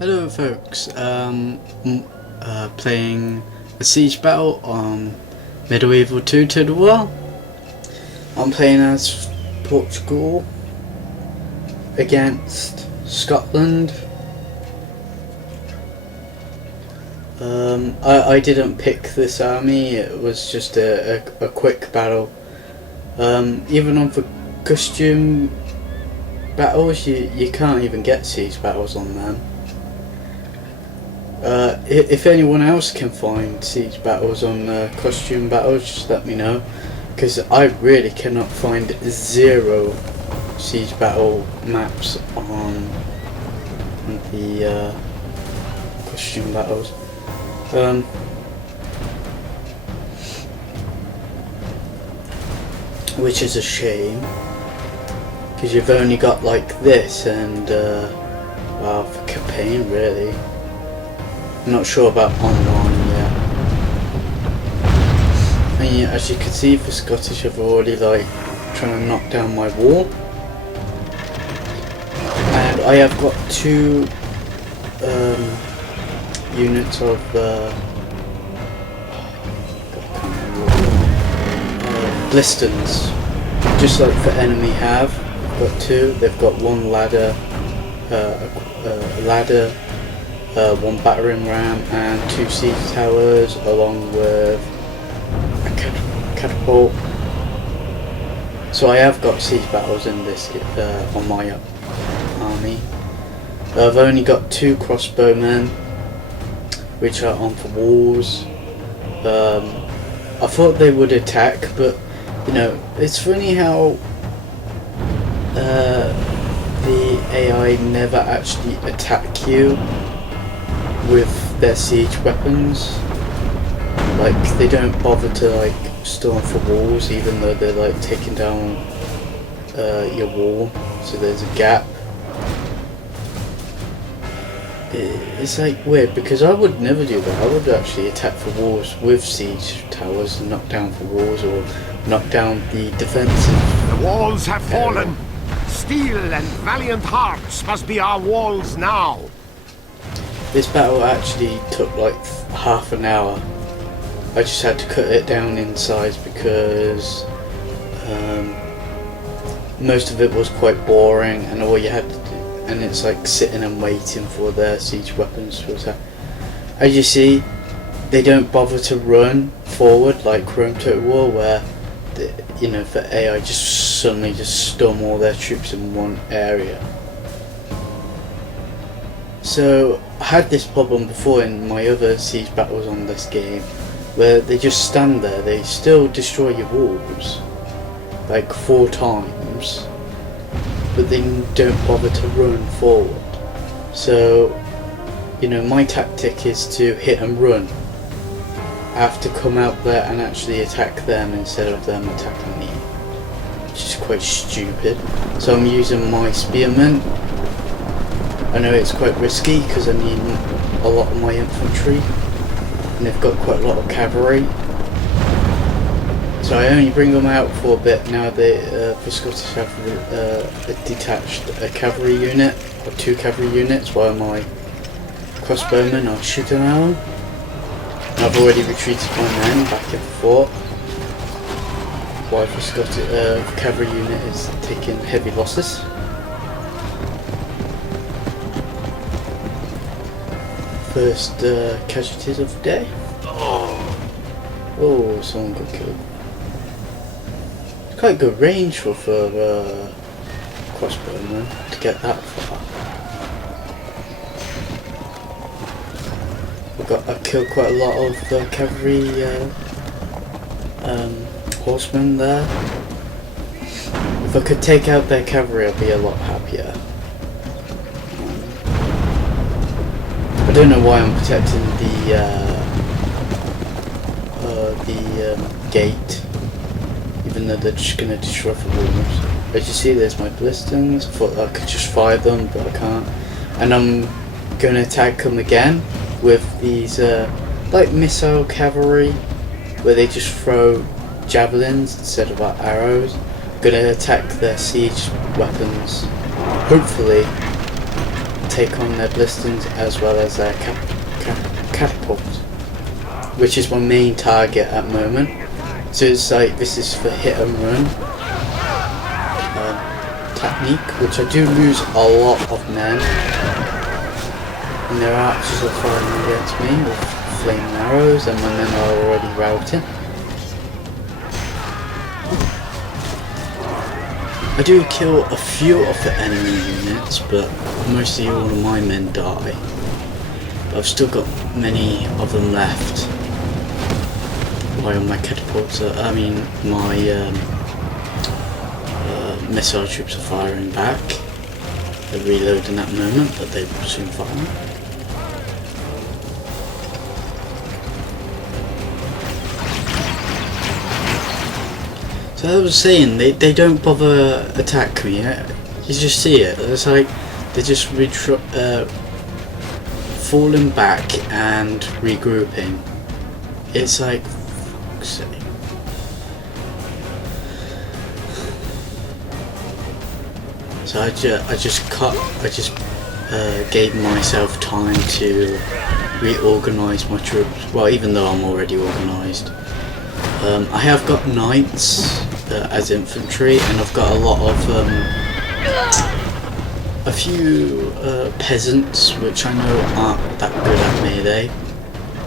Hello folks, playing a siege battle on Medieval 2 Total War. I'm playing as Portugal against Scotland. I didn't pick this army, it was just a quick battle. Even on the costume battles, you can't even get siege battles on them. If anyone else can find siege battles on costume battles, just let me know, because I really cannot find zero siege battle maps on the costume battles. Which is a shame, because you've only got like this and well, for campaign really. I'm not sure about online yet. And yeah, as you can see, the Scottish have already like trying to knock down my wall, and I have got two units of Blistons, just like the enemy have. I've got two. They've got one ladder, one battering ram, and two siege towers, along with a catapult. So I have got siege battles in this on my army. I've only got two crossbowmen, which are on the walls. I thought they would attack, but you know, it's funny how the AI never actually attack you with their siege weapons. Like, they don't bother to like storm for walls, even though they're like taking down your wall, so there's a gap. It's like weird, because I would never do that. I would actually attack for walls with siege towers and knock down for walls, or knock down the defensive. The walls have fallen. Steel and valiant hearts must be our walls now. This battle actually took like half an hour. I just had to cut it down in size because most of it was quite boring, and all you had to do, and it's like sitting and waiting for their siege weapons to attack. As you see, they don't bother to run forward like Rome Total War, where the AI just suddenly just storm all their troops in one area. So I had this problem before in my other siege battles on this game, where they just stand there. They still destroy your walls like 4 times, but they don't bother to run forward. So, my tactic is to hit and run. I have to come out there and actually attack them instead of them attacking me, which is quite stupid. So I'm using my spearmen. I know it's quite risky because I need a lot of my infantry, and they've got quite a lot of cavalry. So I only bring them out for a bit now. The Scottish have detached a cavalry unit, or 2 cavalry units, while my crossbowmen are shooting at them. I've already retreated my men back in the fort, while the Scottish cavalry unit is taking heavy losses. First casualties of the day. Oh, someone got killed. It's quite good range for crossbowmen to get that far. I killed quite a lot of cavalry horsemen there. If I could take out their cavalry, I'd be a lot happier. I don't know why I'm protecting the gate, even though they're just going to destroy the walls. As you see, there's my Blistons. I thought I could just fire them, but I can't. And I'm going to attack them again with these like missile cavalry, where they just throw javelins instead of arrows. I'm going to attack their siege weapons. Hopefully take on their blisters as well as their catapults, which is my main target at the moment. So it's like, this is for hit and run technique, which I do lose a lot of men, and their archers are firing against me with flaming arrows, and my men are already routing. I do kill a few of the enemy units, but mostly all of my men die. But I've still got many of them left. While my catapults are, my missile troops are firing back. They're reloading at the moment, but they will soon fire. So I was saying, they don't bother attack me. You just see it. It's like they're just falling back and regrouping. It's like, fuck's sake. So I just gave myself time to reorganise my troops. Well, even though I'm already organised. I have got knights as infantry, and I've got a lot of a few peasants, which I know aren't that good at melee,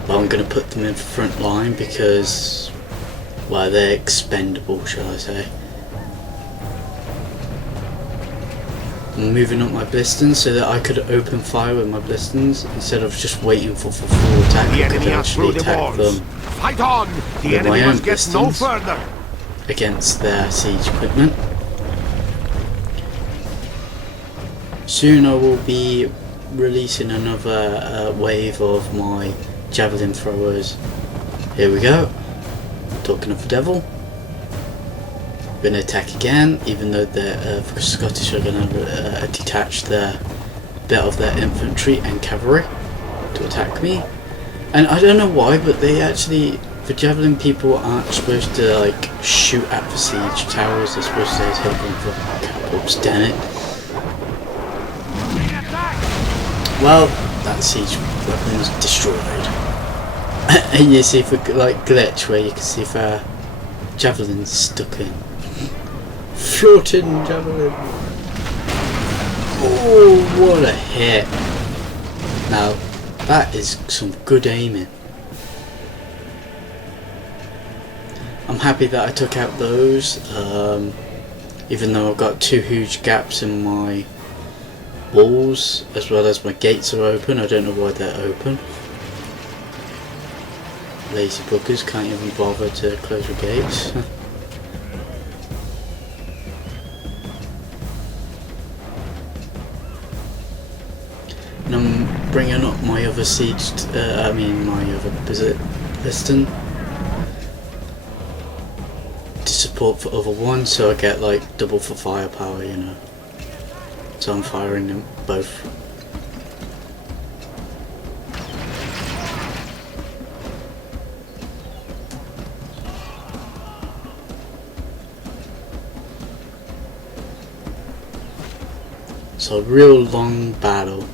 but I'm going to put them in front line because, well, they're expendable, shall I say. I'm moving up my blisters so that I could open fire with my blisters instead of just waiting for full attack. I could actually attack them. Fight on! The enemy must get no further against their siege equipment. Soon I will be releasing another wave of my javelin throwers. Here we go. Talking of the devil. Going to attack again, even though the Scottish are going to detach their bit of their infantry and cavalry to attack me. And I don't know why, but they actually, the javelin people aren't supposed to like shoot at the siege towers. They're supposed to take them for catapults. Damn it! Well, that siege weapon is destroyed. And you see the like glitch where you can see the javelins stuck in. Floating javelin. Oh, what a hit! Now, that is some good aiming. I'm happy that I took out those, even though I've got two huge gaps in my walls, as well as my gates are open. I don't know why they're open. Lazy buggers can't even bother to close the gates. And I'm bringing up my other siege, my other piston to support for other ones, so I get like double for firepower, you know. So I'm firing them both. So a real long battle.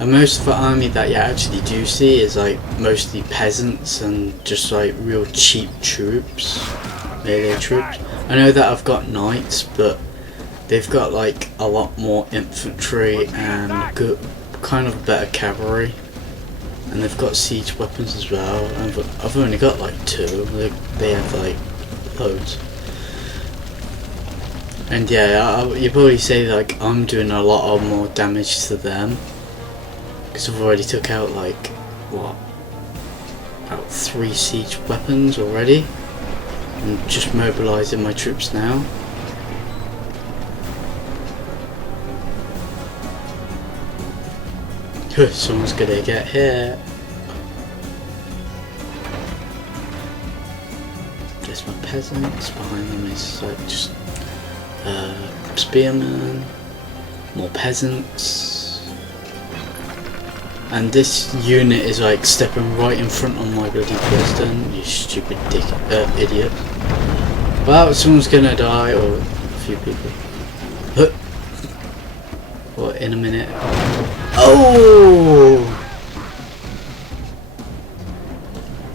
And most of the army that you actually do see is like mostly peasants and just like real cheap troops, melee troops. I know that I've got knights, but they've got like a lot more infantry and good, kind of better cavalry, and they've got siege weapons as well. And I've only got like two. They have like loads. And yeah, you probably say like I'm doing a lot of more damage to them. Because I've already took out like, what, about 3 siege weapons already. I'm just mobilising my troops now. Someone's gonna get hit. There's my peasants, behind them is like just spearmen, more peasants. And this unit is like stepping right in front of my bloody piston, you stupid idiot. Well, someone's gonna die, or a few people. What in a minute. Oh!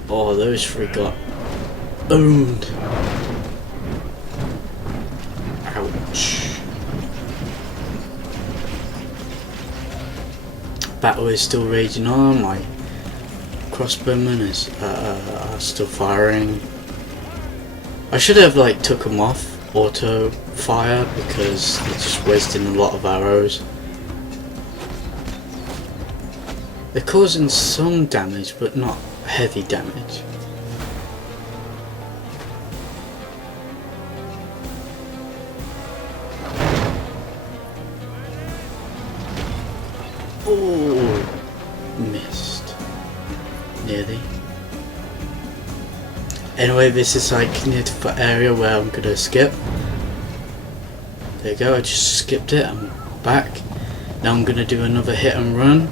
Oh, those three got owned. Ouch. Battle is still raging on. My crossbowmen are still firing. I should have like took them off auto fire because they're just wasting a lot of arrows. They're causing some damage but not heavy damage. Oh, missed. Nearly. Anyway, this is like near the area where I'm gonna skip. There you go, I just skipped it, I'm back. Now I'm gonna do another hit and run.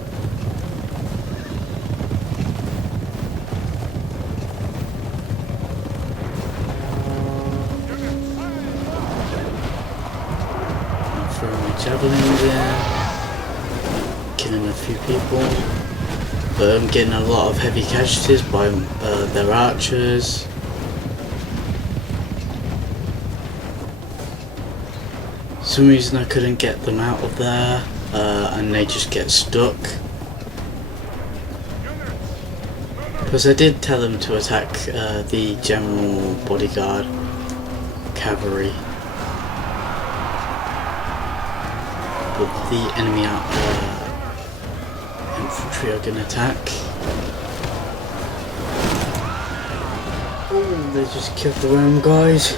I'm throwing my javelins in, killing a few people. But I'm getting a lot of heavy casualties by their archers. For some reason I couldn't get them out of there, and they just get stuck. Because I did tell them to attack the general bodyguard cavalry. But the enemy infantry are going to attack. Oh, they just killed their own guys.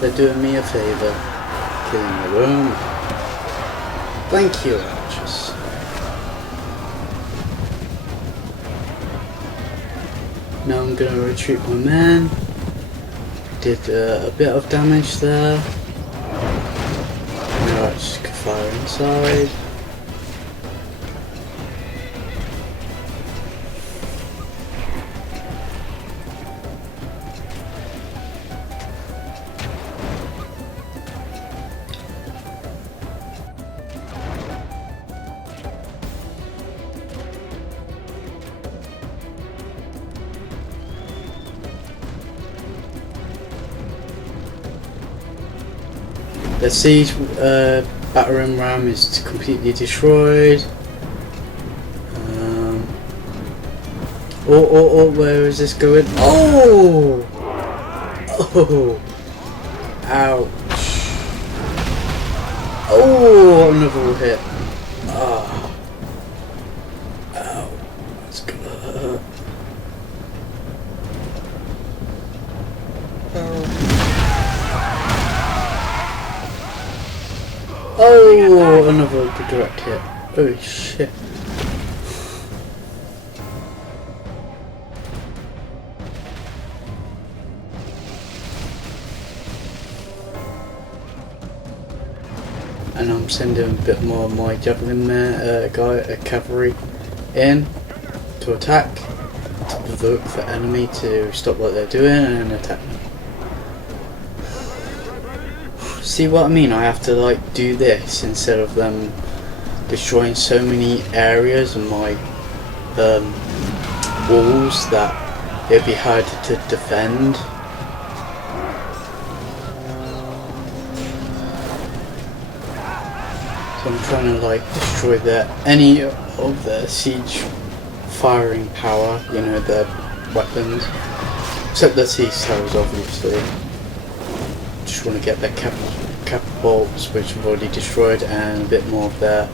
They're doing me a favour, killing their own. Thank you, archers. Now I'm going to retreat my men. Did a bit of damage there. Now I just can fire inside. The siege battering ram is completely destroyed. Where is this going? Oh! Oh! Ouch! Oh, another hit. Ah! Ow! That's gonna hurt. Oh, another direct hit. Oh shit. And I'm sending a bit more of my javelin cavalry in to attack, to provoke the enemy to stop what they're doing and attack me. See what I mean? I have to like do this instead of them destroying so many areas in my walls that it'd be hard to defend. So I'm trying to like destroy any of the siege firing power, you know, the weapons, except the siege towers obviously. Just want to get their catapults, which I've already destroyed, and a bit more of their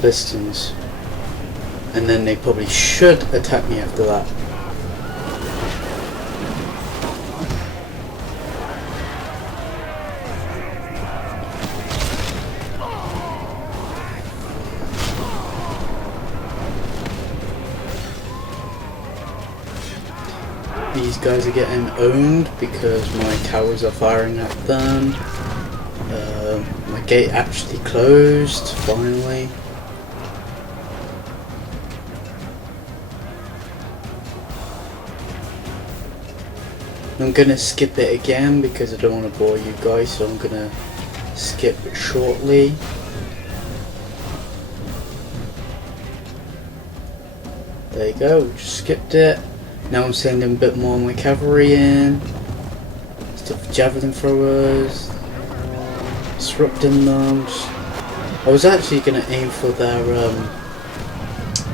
pistons, and then they probably should attack me after that. These guys are getting owned because my towers are firing at them. My gate actually closed, finally. I'm gonna skip it again because I don't want to bore you guys, so I'm gonna skip shortly. There you go, just skipped it. Now I'm sending a bit more of my cavalry in. Stuff javelin throwers. Disrupting them. I was actually going to aim for their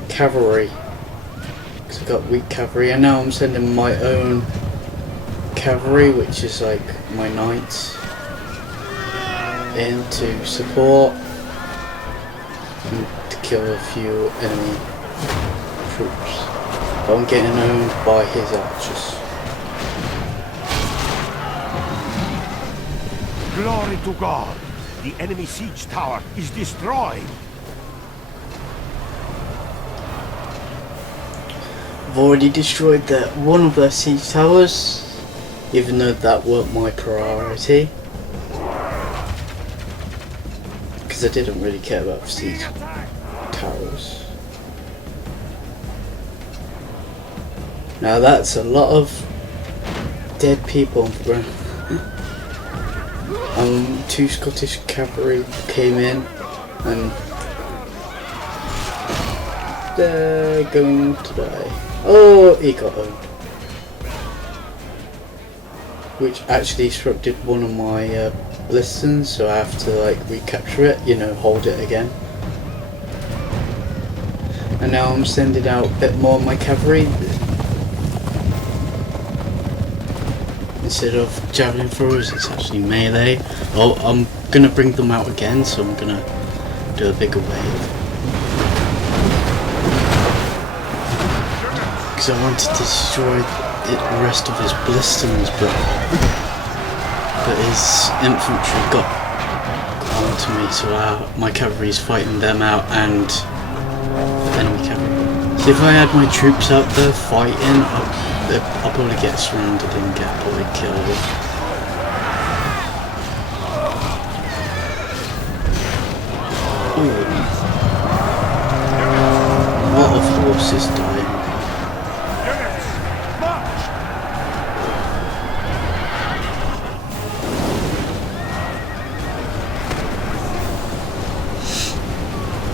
cavalry. Because I've got weak cavalry. And now I'm sending my own cavalry, which is like my knights, in to support. And to kill a few enemy troops. But I'm getting owned by his archers. Glory to God! The enemy siege tower is destroyed! I've already destroyed one of their siege towers, even though that weren't my priority. Because I didn't really care about siege towers. Now that's a lot of dead people on the ground. 2 Scottish cavalry came in and they're going to die. Oh, he got owned. Which actually disrupted one of my blisters, so I have to like recapture it, you know, hold it again. And now I'm sending out a bit more of my cavalry. Instead of javelin throwers, it's actually melee. Oh, I'm gonna bring them out again, so I'm gonna do a bigger wave. Because I wanted to destroy the rest of his blisters, but his infantry got onto me, so my cavalry is fighting them out and the enemy cavalry. So if I had my troops out there fighting, I'll probably get surrounded and get probably killed. Ooh. A lot of horses dying.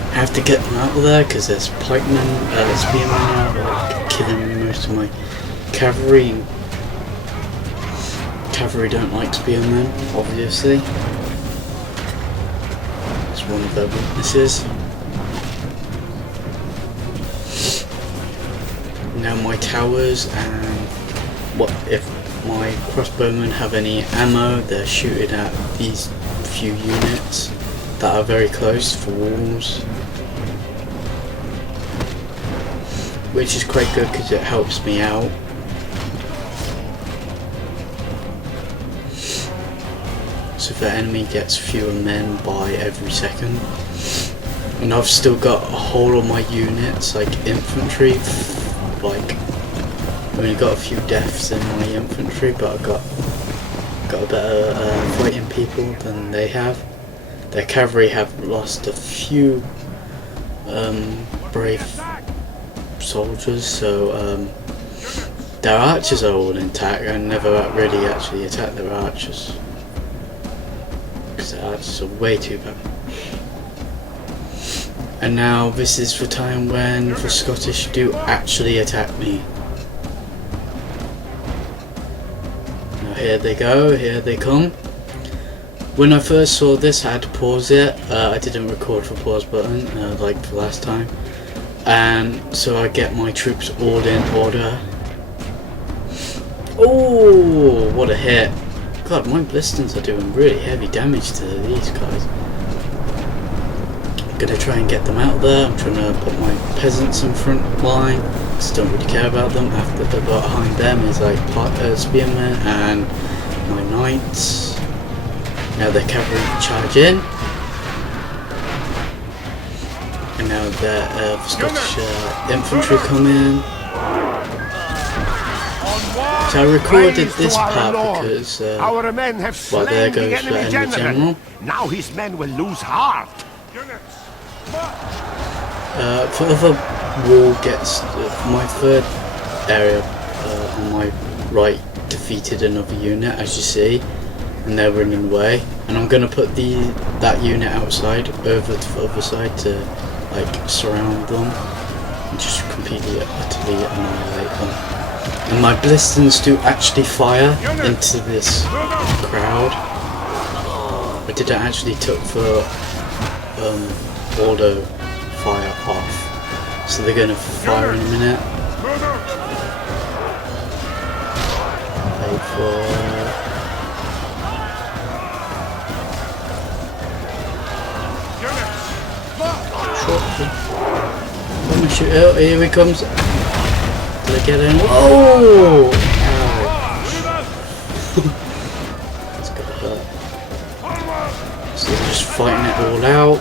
I have to get them out of there because there's pikemen, spearmen out, like killing most of my cavalry. And cavalry don't like spearmen, obviously. It's one of their weaknesses. Now my towers, and what if my crossbowmen have any ammo, they're shooting at these few units that are very close for walls. Which is quite good because it helps me out. So the enemy gets fewer men by every second. And I've still got a whole of my units, like infantry, like I've only got a few deaths in my infantry, but I've got a better fighting people than they have. Their cavalry have lost a few brave soldiers, so their archers are all intact. I never really actually attacked their archers because their archers are way too bad. And now this is the time when the Scottish do actually attack me. Now here they go, here they come. When I first saw this I had to pause it. I didn't record the pause button like the last time. And so I get my troops all in order. Oh, what a hit. God, my blisters are doing really heavy damage to these guys. I'm gonna try and get them out there. I'm trying to put my peasants in front line. Just don't really care about them. After the behind them is like spearmen and my knights. Now the cavalry charge in. And now the Scottish infantry come in. So I recorded this part because our men have slain there goes the enemy general. Now his men will lose heart. For the wall gets my third area on my right defeated another unit, as you see, and they're running away. And and I'm gonna put that unit outside over to the other side to like surround them and just completely utterly annihilate them. And my blistons do actually fire into this crowd. I didn't actually took the auto fire off, so they're gonna fire in a minute. Wait for. Oh, here he comes. Did I get in? Oh! That's gonna hurt. So they're just fighting it all out.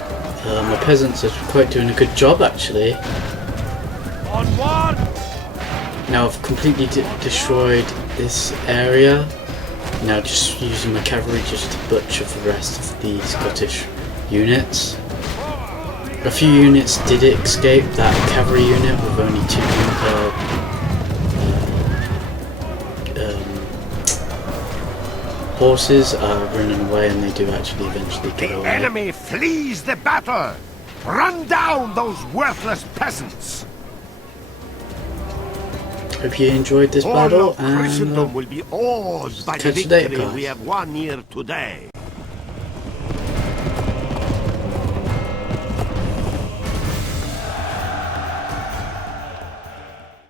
My peasants are quite doing a good job actually. Now I've completely destroyed this area. Now just using my cavalry just to butcher the rest of the Scottish units. A few units did escape that cavalry unit with only 2 horses running away, and they do actually eventually get away. The enemy flees the battle! Run down those worthless peasants! Hope you enjoyed this battle, and Christendom will be awed by the catch you later, victory guys. we have won here today.